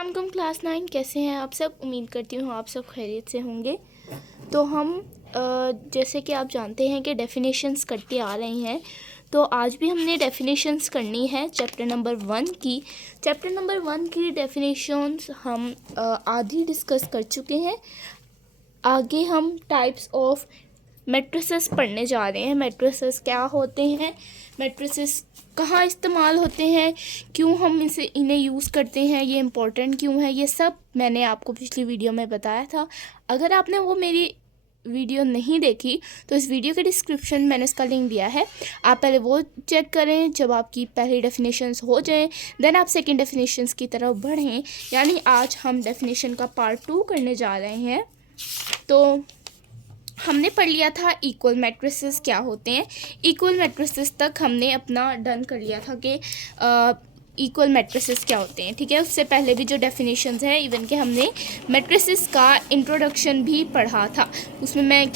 अस्सलाम क्लास 9 कैसे हैं आप सब। उम्मीद करती हूँ आप सब खैरियत से होंगे। तो हम जैसे कि आप जानते हैं कि डेफिनेशंस करते आ रहे हैं, तो आज भी हमने डेफिनेशंस करनी है चैप्टर नंबर 1 की। चैप्टर नंबर 1 की डेफिनेशंस हम आधी डिस्कस कर चुके हैं। आगे हम टाइप्स ऑफ मैट्रिसेस पढ़ने जा रहे हैं। मैट्रिसेस क्या होते हैं, मैट्रिसेस कहाँ इस्तेमाल होते हैं, क्यों हम इन्हें यूज़ करते हैं, ये इम्पोर्टेंट क्यों है, ये सब मैंने आपको पिछली वीडियो में बताया था। अगर आपने वो मेरी वीडियो नहीं देखी तो इस वीडियो के डिस्क्रिप्शन में मैंने इसका लिंक दिया है, आप पहले वो चेक करें। जब आपकी पहली डेफिनेशंस हो जाएं देन आप सेकंड डेफिनेशंस की तरफ बढ़ें। यानी आज हम डेफिनेशन का पार्ट 2 करने जा रहे हैं। तो हमने पढ़ लिया था इक्वल मैट्रिसेस क्या होते हैं। इक्वल मैट्रिसेस तक हमने अपना डन कर लिया था कि इक्वल मैट्रिसेस क्या होते हैं, ठीक है। उससे पहले भी जो डेफिनेशंस है, इवन कि हमने मैट्रिसेस का इंट्रोडक्शन भी पढ़ा था। उसमें मैं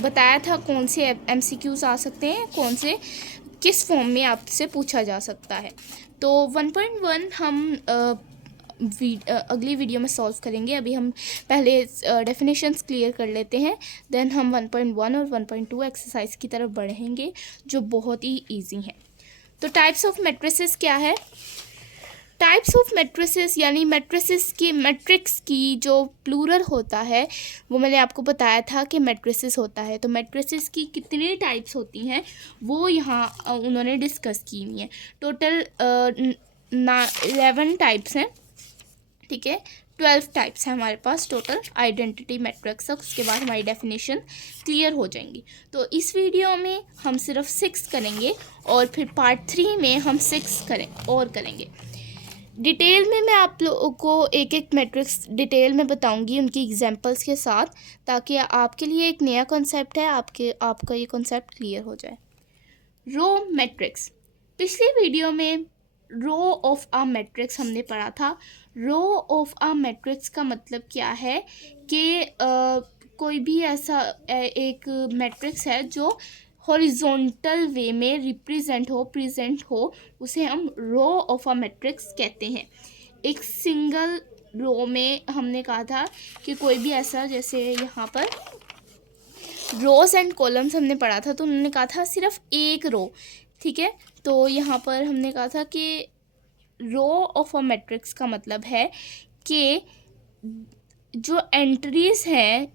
बताया था कौन से एमसीक्यूज आ सकते हैं, कौन से किस फॉर्म में आपसे पूछा जा सकता है। तो 1.1 हम अगली वीडियो में सॉल्व करेंगे। अभी हम पहले डेफिनेशंस क्लियर कर लेते हैं, देन हम 1.1 और 1.2 एक्सरसाइज की तरफ बढ़ेंगे जो बहुत ही इजी हैं। तो टाइप्स ऑफ मैट्रिसेस क्या है। टाइप्स ऑफ मैट्रिसेस यानी मैट्रिसेस की मैट्रिक्स की जो प्लूरल होता है वो मैंने आपको बताया था कि मैट्रिसेस होता है। तो मैट्रिसेस की कितनी टाइप्स होती हैं वो यहाँ उन्होंने डिस्कस की हुई हैं। टोटल 11 टाइप्स हैं, ठीक है। 12 टाइप्स है हमारे पास टोटल आइडेंटिटी मैट्रिक्स। उसके बाद हमारी डेफिनेशन क्लियर हो जाएंगी। तो इस वीडियो में हम सिर्फ 6 करेंगे और फिर पार्ट 3 में हम 6 करेंगे। डिटेल में मैं आप लोगों को एक एक मैट्रिक्स डिटेल में बताऊंगी उनकी एग्जांपल्स के साथ, ताकि आपके लिए एक नया कॉन्सेप्ट है, आपका ये कॉन्सेप्ट क्लियर हो जाए। रो मैट्रिक्स, पिछली वीडियो में रो ऑफ अ मैट्रिक्स हमने पढ़ा था। रो ऑफ अ मैट्रिक्स का मतलब क्या है कि कोई भी ऐसा एक मैट्रिक्स है जो हॉरिजॉन्टल वे में प्रेजेंट हो, उसे हम रो ऑफ अ मैट्रिक्स कहते हैं। एक सिंगल रो में हमने कहा था कि कोई भी ऐसा, जैसे यहाँ पर रोज एंड कॉलम्स हमने पढ़ा था, तो उन्होंने कहा था सिर्फ एक रो, ठीक है। तो यहाँ पर हमने कहा था कि रो ऑफ अ मैट्रिक्स का मतलब है कि जो एंट्रीज हैं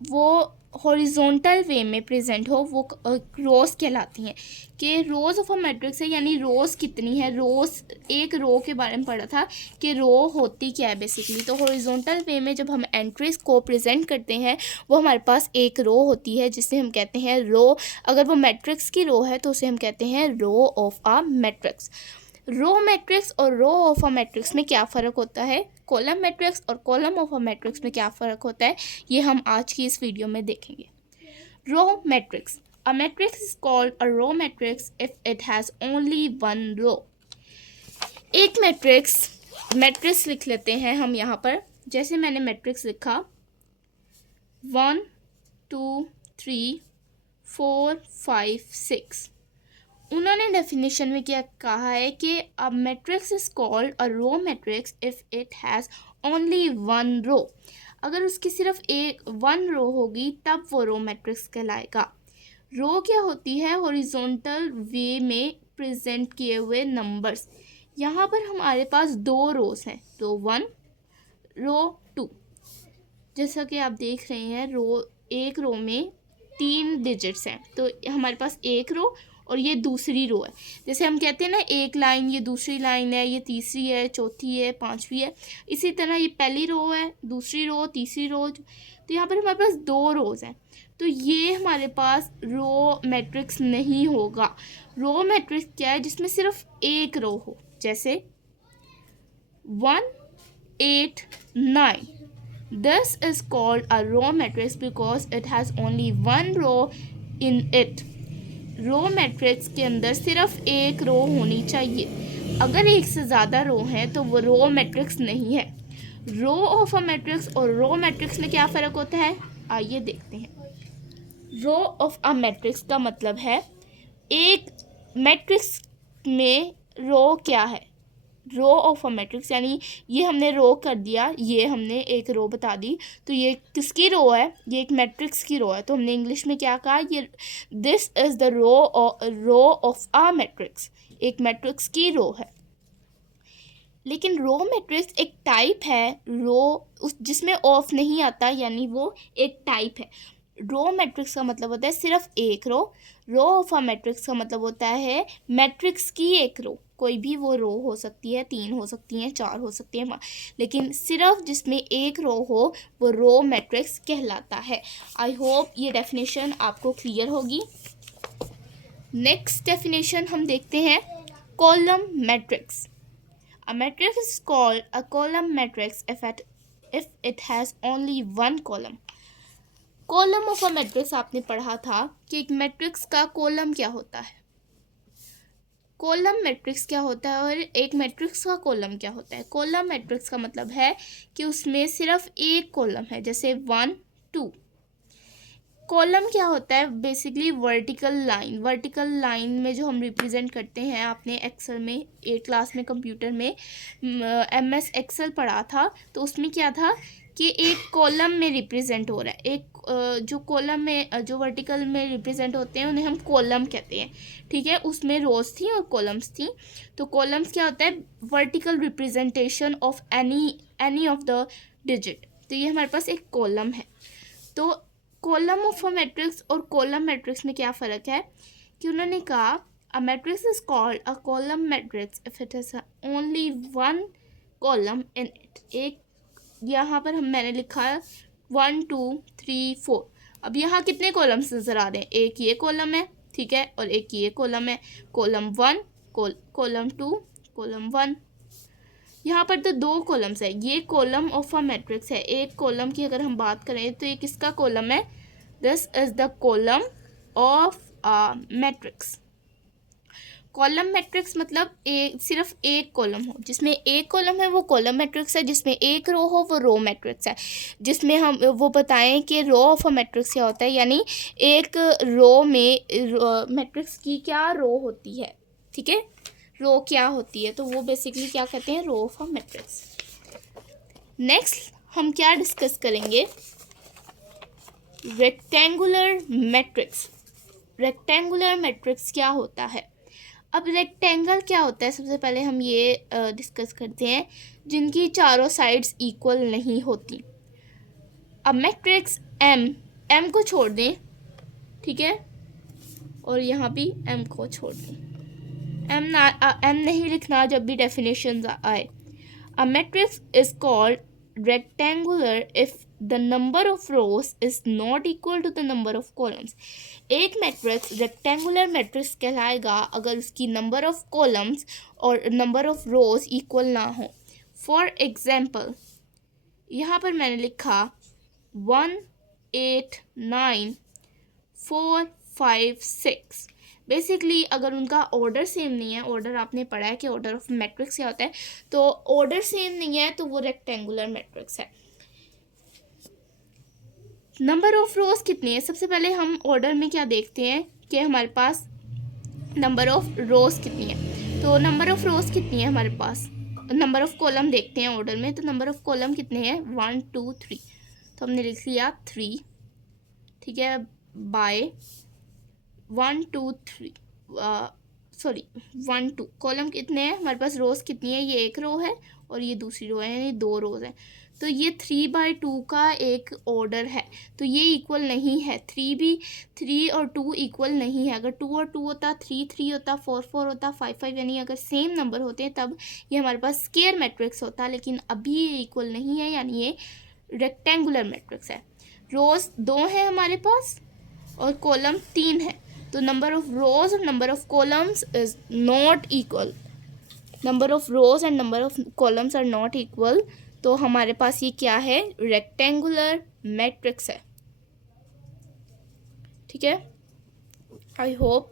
वो हॉरिजॉन्टल वे में प्रेजेंट हो, वो रोज़ कहलाती हैं। कि रोज़ ऑफ अ मैट्रिक्स है यानी रोज़ कितनी है। रोज़, एक रो के बारे में पढ़ा था कि रो होती क्या है बेसिकली। तो हॉरिजॉन्टल वे में जब हम एंट्रीज को प्रेजेंट करते हैं वो हमारे पास एक रो होती है जिसे हम कहते हैं रो। अगर वो मैट्रिक्स की रो है तो उसे हम कहते हैं row of a matrix. Row matrix और रो ऑफ अ मैट्रिक्स में क्या फ़र्क होता है, कॉलम मैट्रिक्स और कॉलम ऑफ अ मैट्रिक्स में क्या फ़र्क होता है, ये हम आज की इस वीडियो में देखेंगे। Row matrix, a matrix is called a row matrix if it has only one row. एक मैट्रिक्स लिख लेते हैं हम यहाँ पर। जैसे मैंने मैट्रिक्स लिखा 1 2 3 4 5 6। उन्होंने डेफिनेशन में क्या कहा है कि a matrix is called a row matrix if it has only one row. अगर उसकी सिर्फ एक वन रो होगी तब वो रो मैट्रिक्स कहलाएगा। रो क्या होती है, हॉरिजॉन्टल वे में प्रेजेंट किए हुए नंबर्स। यहाँ पर हमारे पास 2 रोज हैं, रो 1 रो 2। जैसा कि आप देख रहे हैं एक रो में 3 डिजिट्स हैं, तो हमारे पास एक रो और ये दूसरी रो है। जैसे हम कहते हैं ना, एक लाइन, ये दूसरी लाइन है, ये तीसरी है, चौथी है, पांचवी है। इसी तरह ये पहली रो है, दूसरी रो, तीसरी रो। तो यहाँ पर हमारे पास 2 रोज हैं, तो ये हमारे पास रो मैट्रिक्स नहीं होगा। रो मैट्रिक्स क्या है, जिसमें सिर्फ एक रो हो। जैसे 1 8 9, this is called a row matrix because it has only one row in it. Row matrix के अंदर सिर्फ एक रो होनी चाहिए। अगर एक से ज़्यादा रो हैं तो वो रो मैट्रिक्स नहीं है। रो ऑफ अ मैट्रिक्स और रो मैट्रिक्स में क्या फ़र्क होता है, आइए देखते हैं। रो ऑफ अ मैट्रिक्स का मतलब है एक मैट्रिक्स में रो क्या है, रो ऑफ अ मैट्रिक्स, यानी ये हमने रो कर दिया, ये हमने एक रो बता दी, तो ये किसकी रो है, ये एक मैट्रिक्स की रो है। तो हमने इंग्लिश में क्या कहा, ये this is the row of a matrix, एक मैट्रिक्स की रो है। लेकिन रो मैट्रिक्स एक टाइप है, रो उस जिसमें ऑफ नहीं आता, यानी वो एक टाइप है। रो मैट्रिक्स का मतलब होता है सिर्फ एक रो, रो ऑफ अ मैट्रिक्स का मतलब होता है मैट्रिक्स की एक रो। कोई भी वो रो हो सकती है, 3 हो सकती हैं, 4 हो सकती हैं, लेकिन सिर्फ जिसमें एक रो हो वो रो मैट्रिक्स कहलाता है। आई होप ये डेफिनेशन आपको क्लियर होगी। नेक्स्ट डेफिनेशन हम देखते हैं, column matrix. A matrix is called a column matrix if it has only one column. Column of a matrix आपने पढ़ा था कि एक मैट्रिक्स का कॉलम क्या होता है, कॉलम मैट्रिक्स क्या होता है और एक मैट्रिक्स का कॉलम क्या होता है। कॉलम मैट्रिक्स का मतलब है कि उसमें सिर्फ एक कॉलम है, जैसे 1 2। कॉलम क्या होता है, basically vertical line. Vertical line में जो हम रिप्रेजेंट करते हैं, आपने एक्सेल में 8 क्लास में कंप्यूटर में MS एक्सेल पढ़ा था, तो उसमें क्या था कि एक कॉलम में रिप्रेजेंट हो रहा है। एक जो कॉलम में जो वर्टिकल में रिप्रेजेंट होते हैं उन्हें हम कॉलम कहते हैं, ठीक है। उसमें रोज थी और कॉलम्स थी। तो कॉलम्स क्या होता है, vertical representation of any of the digit. तो ये हमारे पास एक कॉलम है। तो कॉलम ऑफ अ मैट्रिक्स और कॉलम मैट्रिक्स में क्या फ़र्क है कि उन्होंने कहा अ matrix is called a column matrix if it has only one column in it. एक यहाँ पर मैंने लिखा है 1 2 3 4। अब यहाँ कितने कॉलम्स नज़र आ रहे हैं, एक ये कॉलम है, ठीक है, और एक ये कॉलम है, कॉलम 1 कॉलम 2 कॉलम 1। यहाँ पर तो 2 कॉलम्स है, ये कॉलम ऑफ अ मैट्रिक्स है। एक कॉलम की अगर हम बात करें तो ये किसका कॉलम है, this is the column of a matrix. Column matrix मतलब सिर्फ एक कॉलम हो, जिसमें एक कॉलम है वो कॉलम मैट्रिक्स है, जिसमें एक रो हो वो रो मैट्रिक्स है। जिसमें हम वो बताएं कि रो ऑफ अ मैट्रिक्स क्या होता है, यानी एक रो में मैट्रिक्स की क्या रो होती है, ठीक है, रो क्या होती है, तो वो बेसिकली क्या कहते हैं, row of a matrix. Next हम क्या डिस्कस करेंगे, रेक्टेंगुलर मैट्रिक्स। रेक्टेंगुलर मैट्रिक्स क्या होता है। अब रेक्टेंगल क्या होता है, सबसे पहले हम ये डिस्कस करते हैं, जिनकी चारों साइड्स इक्वल नहीं होती। अब मैट्रिक्स एम को छोड़ दें, ठीक है, और यहाँ भी एम को छोड़ दें, एम नहीं लिखना जब भी डेफिनेशन आए। A matrix is called rectangular if the number of rows is not equal to the number of columns. एक मैट्रिक्स रेक्टेंगुलर मैट्रिक्स कहलाएगा अगर उसकी नंबर ऑफ कॉलम्स और नंबर ऑफ रोज इक्वल ना हो। फॉर एग्जाम्पल यहाँ पर मैंने लिखा 1 8 9 4 5 6। बेसिकली अगर उनका ऑर्डर सेम नहीं है, ऑर्डर आपने पढ़ा है कि ऑर्डर ऑफ मैट्रिक्स क्या होता है, तो ऑर्डर सेम नहीं है तो वो रेक्टेंगुलर मैट्रिक्स है। नंबर ऑफ रोज कितनी है, सबसे पहले हम ऑर्डर में क्या देखते हैं कि हमारे पास नंबर ऑफ रोज कितनी है। तो नंबर ऑफ रोज कितनी है हमारे पास, नंबर ऑफ कॉलम देखते हैं ऑर्डर में, तो नंबर ऑफ कॉलम कितने हैं 1 2 3, तो हमने लिख लिया 3, ठीक है, बाय 1 2 3 सॉरी 1 2 कॉलम कितने हैं हमारे पास, रोज़ कितनी है, ये एक रो है और ये दूसरी रो है, यानी 2 रोज़ हैं। तो ये 3/2 का एक ऑर्डर है, तो ये इक्वल नहीं है। 3 और 2 इक्वल नहीं है। अगर 2 और 2 होता, 3 3 होता, 4 4 होता, 5 5, यानी अगर सेम नंबर होते हैं तब ये हमारे पास स्क्वायर मैट्रिक्स होता, लेकिन अभी ये इक्वल नहीं है, यानी ये रेक्टेंगुलर मैट्रिक्स है। रोज़ 2 हैं हमारे पास और कॉलम 3 है, तो नंबर ऑफ रोज और number of columns is not equal. Number of rows and number of columns are not equal, तो हमारे पास ये क्या है, रेक्टेंगुलर मैट्रिक्स है, ठीक है। आई होप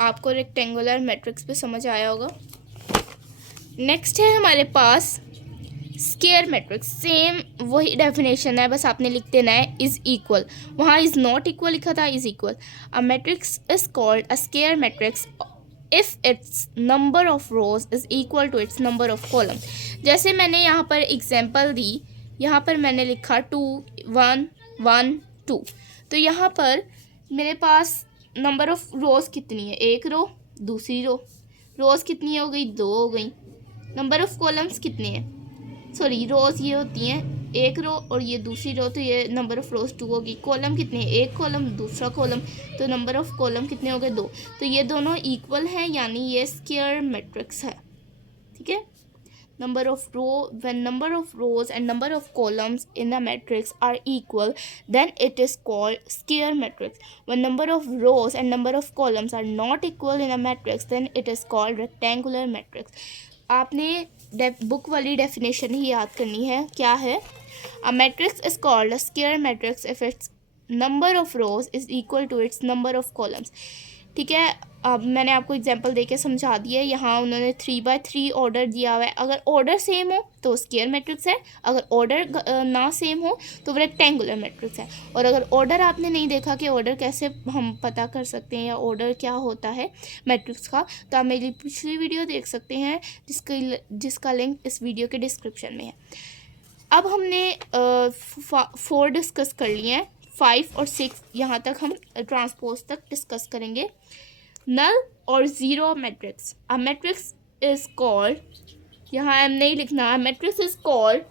आपको रेक्टेंगुलर मैट्रिक्स पे समझ आया होगा। नेक्स्ट है हमारे पास स्क्वायर मैट्रिक्स। सेम वही डेफिनेशन है, बस आपने लिख देना है इज इक्वल, वहाँ इज नॉट इक्वल लिखा था, is equal. A matrix is called a square matrix if its number of rows is equal to its number of column. जैसे मैंने यहाँ पर एग्जांपल दी, यहाँ पर मैंने लिखा 2 1 1 2, तो यहाँ पर मेरे पास नंबर ऑफ रोज कितनी है, एक रो, दूसरी रोज कितनी हो गई, 2 हो गई। नंबर ऑफ कॉलम्स कितने हैं, सॉरी रोज ये होती हैं एक रो और ये दूसरी रो, तो ये नंबर ऑफ रोज 2 होगी। कॉलम कितने हैं, एक कॉलम दूसरा कॉलम, तो नंबर ऑफ कॉलम कितने हो गए, 2। तो ये दोनों इक्वल हैं, यानी ये स्क्वायर मैट्रिक्स है। ठीक है, number of when number of rows and number of columns in a matrix are equal, then it is called square matrix. When number of rows and number of columns are not equal in a matrix, then it is called rectangular matrix. आपने book वाली definition ही याद करनी है, क्या है, a matrix is called a square matrix if its number of rows is equal to its number of columns. ठीक है, अब मैंने आपको एग्जांपल देके समझा दिया है। यहाँ उन्होंने 3x3 ऑर्डर दिया हुआ है, अगर ऑर्डर सेम हो तो स्क्वायर मैट्रिक्स है, अगर ऑर्डर ना सेम हो तो रेक्टेंगुलर मैट्रिक्स है। और अगर ऑर्डर आपने नहीं देखा कि ऑर्डर कैसे हम पता कर सकते हैं या ऑर्डर क्या होता है मैट्रिक्स का, तो आप मेरी पिछली वीडियो देख सकते हैं जिसका लिंक इस वीडियो के डिस्क्रिप्शन में है। अब हमने 4 डिस्कस कर लिए हैं, 5 और 6 यहाँ तक हम ट्रांसपोज तक डिस्कस करेंगे। नल और zero matrix, a matrix is called, यहाँ एम नहीं लिखना, matrix is called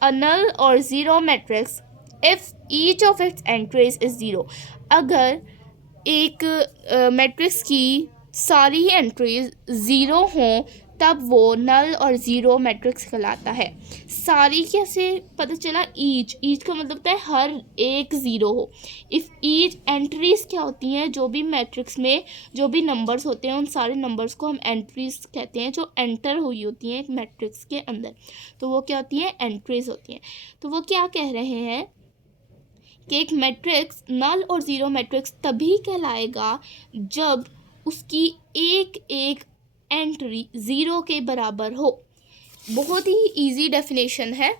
a null और zero matrix if each of its entries is zero. अगर एक मैट्रिक्स की सारी ही एंट्रीज ज़ीरो हों तब वो नल और ज़ीरो मैट्रिक्स कहलाता है। सारी कैसे पता चला, ईच का मतलब होता है हर एक ज़ीरो हो। इफ़ ईच एंट्रीज क्या होती हैं, जो भी मैट्रिक्स में जो भी नंबर्स होते हैं उन सारे नंबर्स को हम एंट्रीज कहते हैं, जो एंटर हुई होती हैं एक मैट्रिक्स के अंदर, तो वो क्या होती हैं, एंट्रीज होती हैं। तो वो क्या कह रहे हैं कि एक मैट्रिक्स नल और ज़ीरो मैट्रिक्स तभी कहलाएगा जब उसकी एक एक एंट्री ज़ीरो के बराबर हो। बहुत ही इजी डेफिनेशन है।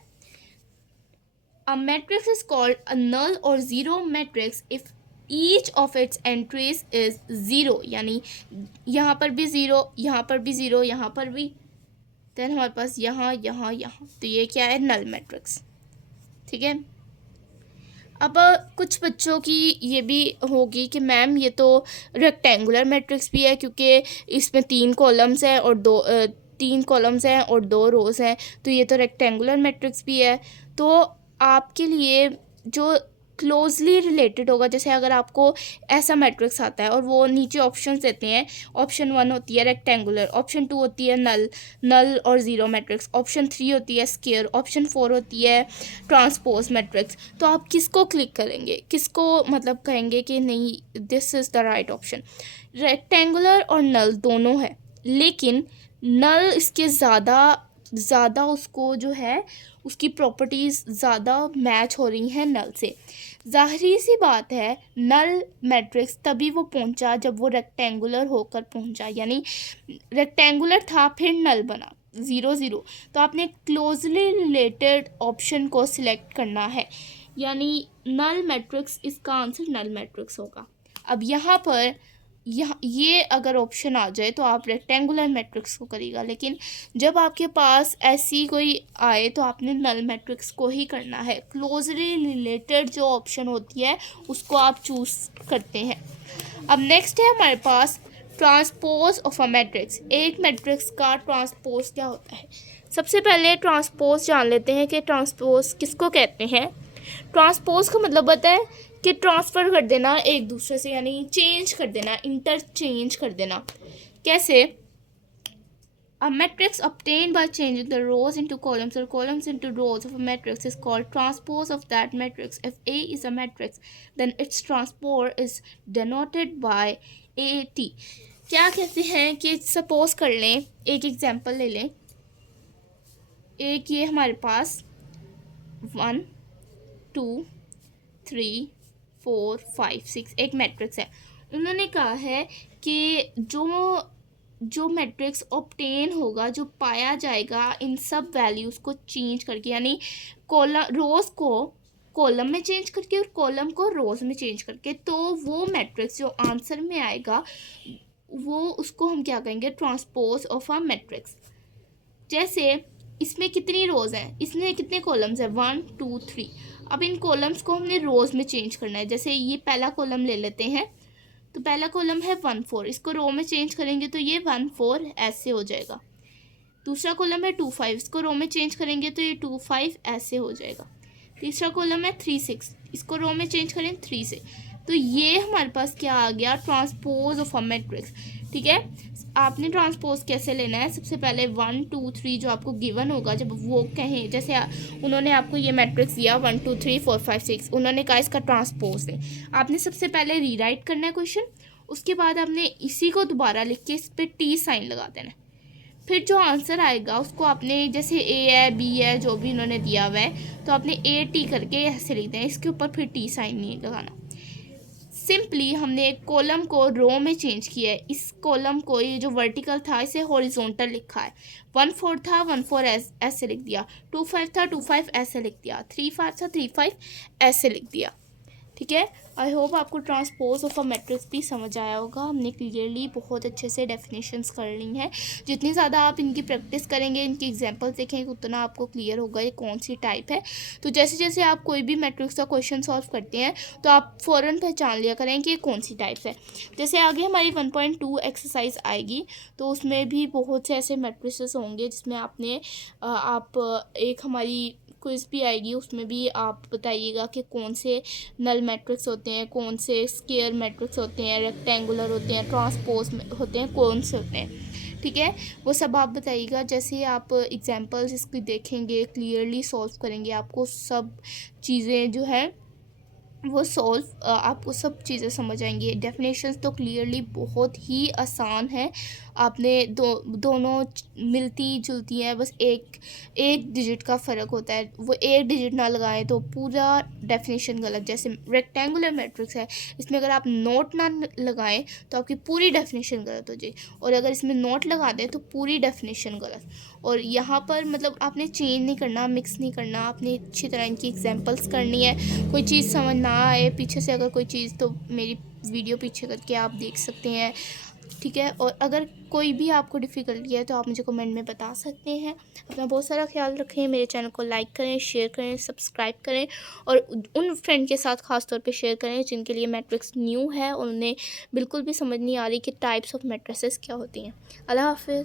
A matrix is called a null और zero matrix if each of its entries is zero, यानी यहाँ पर भी ज़ीरो, यहाँ पर भी ज़ीरो, यहाँ पर भी, देन हमारे पास यहाँ यहाँ यहाँ, तो ये क्या है, नल मैट्रिक्स। ठीक है, अब कुछ बच्चों की ये भी होगी कि मैम ये तो रेक्टेंगुलर मैट्रिक्स भी है क्योंकि इसमें 3 कॉलम्स हैं और 2 रोज़ हैं, तो ये तो रेक्टेंगुलर मैट्रिक्स भी है। तो आपके लिए जो क्लोजली रिलेटेड होगा, जैसे अगर आपको ऐसा मैट्रिक्स आता है और वो नीचे ऑप्शंस देते हैं, ऑप्शन 1 होती है रेक्टेंगुलर, ऑप्शन 2 होती है नल और ज़ीरो मैट्रिक्स, ऑप्शन 3 होती है स्क्वायर, ऑप्शन 4 होती है ट्रांसपोज मैट्रिक्स, तो आप किसको क्लिक करेंगे, किसको मतलब कहेंगे कि नहीं this is the right option. Rectangular और नल दोनों है, लेकिन नल इसके ज़्यादा उसको जो है उसकी प्रॉपर्टीज़ ज़्यादा मैच हो रही हैं नल से। ज़ाहिरी सी बात है, नल मैट्रिक्स तभी वो पहुंचा जब वो रेक्टेंगुलर होकर पहुंचा, यानी रेक्टेंगुलर था फिर नल बना 0 0, तो आपने क्लोजली रिलेटेड ऑप्शन को सिलेक्ट करना है, यानी नल मैट्रिक्स, इसका आंसर नल मैट्रिक्स होगा। अब यहाँ पर ये अगर ऑप्शन आ जाए तो आप रेक्टेंगुलर मैट्रिक्स को करेगा, लेकिन जब आपके पास ऐसी कोई आए तो आपने नल मैट्रिक्स को ही करना है। क्लोजली रिलेटेड जो ऑप्शन होती है उसको आप चूज़ करते हैं। अब नेक्स्ट है हमारे पास ट्रांसपोज ऑफ अ मैट्रिक्स। एक मैट्रिक्स का ट्रांसपोज क्या होता है, सबसे पहले ट्रांसपोज जान लेते हैं कि ट्रांसपोज किसको कहते हैं। ट्रांसपोज का मतलब होता है कि ट्रांसफ़र कर देना एक दूसरे से, यानी चेंज कर देना, इंटरचेंज कर देना। कैसे, a matrix obtained by changing the rows into columns or columns into rows of a matrix is called transpose of that matrix. If A is a matrix, then its transpose is denoted by AT. क्या कहते हैं कि suppose कर लें, एक example ले लें, एक ये हमारे पास 1 2 3 4 5 6 एक मैट्रिक्स है। उन्होंने कहा है कि जो मैट्रिक्स ऑब्टेन होगा, जो पाया जाएगा इन सब वैल्यूज़ को चेंज करके, यानी रोज़ को कॉलम में चेंज करके और कॉलम को रोज में चेंज करके, तो वो मैट्रिक्स जो आंसर में आएगा वो उसको हम क्या कहेंगे, ट्रांसपोज ऑफ अ मैट्रिक्स। जैसे इसमें कितनी रोज हैं, इसमें कितने कॉलम्स हैं, 1 2 3। अब इन कॉलम्स को हमने रोज में चेंज करना है। जैसे ये पहला कॉलम ले लेते हैं, तो पहला कॉलम है 1 4, इसको रो में चेंज करेंगे तो ये 1 4 ऐसे हो जाएगा। दूसरा कॉलम है 2 5, इसको रो में चेंज करेंगे तो ये 2 5 ऐसे हो जाएगा। तीसरा कॉलम है 3 6, इसको रो में चेंज करें 3 से, तो ये हमारे पास क्या आ गया, ट्रांसपोज ऑफ अ मैट्रिक्स। ठीक है, आपने ट्रांसपोज कैसे लेना है, सबसे पहले 1 2 3 जो आपको गिवन होगा, जब वो कहें, जैसे उन्होंने आपको ये मैट्रिक्स दिया 1 2 3 4 5 6, उन्होंने कहा इसका ट्रांसपोज दें, आपने सबसे पहले रीराइट करना है क्वेश्चन, उसके बाद आपने इसी को दोबारा लिख के इस पर टी साइन लगा देना है। फिर जो आंसर आएगा उसको आपने, जैसे ए है बी है जो भी उन्होंने दिया हुआ है, तो आपने ए टी करके ऐसे लिख दें, इसके ऊपर फिर टी साइन नहीं लगाना। सिंपली हमने एक कॉलम को रो में चेंज किया है, इस कॉलम को, ये जो वर्टिकल था इसे हॉरिजॉन्टल लिखा है। 1 4 था 1 4 ऐसे लिख दिया, 2 5 था 2 5 ऐसे लिख दिया, 3 5 था 3 5 ऐसे लिख दिया। ठीक है, आई होप आपको ट्रांसपोज ऑफ अ मैट्रिक्स भी समझ आया होगा। हमने क्लियरली बहुत अच्छे से डेफिनेशंस कर ली हैं। जितनी ज़्यादा आप इनकी प्रैक्टिस करेंगे, इनकी एग्जांपल्स देखेंगे, उतना आपको क्लियर होगा ये कौन सी टाइप है। तो जैसे जैसे आप कोई भी मैट्रिक्स का क्वेश्चन सॉल्व करते हैं तो आप फ़ौरन पहचान लिया करें कि ये कौन सी टाइप्स है। जैसे आगे हमारी 1.2 एक्सरसाइज आएगी, तो उसमें भी बहुत से ऐसे मैट्रिसेस होंगे जिसमें आपने एक हमारी क्विज़ भी आएगी, उसमें भी आप बताइएगा कि कौन से नल मैट्रिक्स होते हैं, कौन से स्क्वायर मैट्रिक्स होते हैं, रेक्टेंगुलर होते हैं, ट्रांसपोज होते हैं, कौन से होते हैं। ठीक है, वो सब आप बताइएगा। जैसे आप एग्जांपल्स इसकी देखेंगे, क्लियरली सॉल्व करेंगे, आपको सब चीज़ें जो है वो सॉल्व, आपको सब चीज़ें समझ आएंगी। डेफिनेशंस तो क्लियरली बहुत ही आसान है, आपने दोनों मिलती जुलती हैं, बस एक डिजिट का फ़र्क होता है, वो एक डिजिट ना लगाएं तो पूरा डेफिनेशन गलत। जैसे रेक्टेंगुलर मैट्रिक्स है, इसमें अगर आप नोट ना लगाएं तो आपकी पूरी डेफिनेशन गलत हो जाए, और अगर इसमें नोट लगा दें तो पूरी डेफिनेशन गलत। और यहाँ पर मतलब आपने चेंज नहीं करना, मिक्स नहीं करना, आपने अच्छी तरह इनकी एग्जांपल्स करनी है। कोई चीज़ समझ ना आए पीछे से अगर कोई चीज़, तो मेरी वीडियो पीछे करके आप देख सकते हैं। ठीक है, और अगर कोई भी आपको डिफ़िकल्टी है तो आप मुझे कमेंट में बता सकते हैं। अपना बहुत सारा ख्याल रखें, मेरे चैनल को लाइक करें, शेयर करें, सब्सक्राइब करें, और उन फ्रेंड के साथ ख़ास तौर पे शेयर करें जिनके लिए मैट्रिक्स न्यू है और उन्हें बिल्कुल भी समझ नहीं आ रही कि टाइप्स ऑफ मैट्रिसेस क्या होती हैं। अल्लाह हाफ़िज़।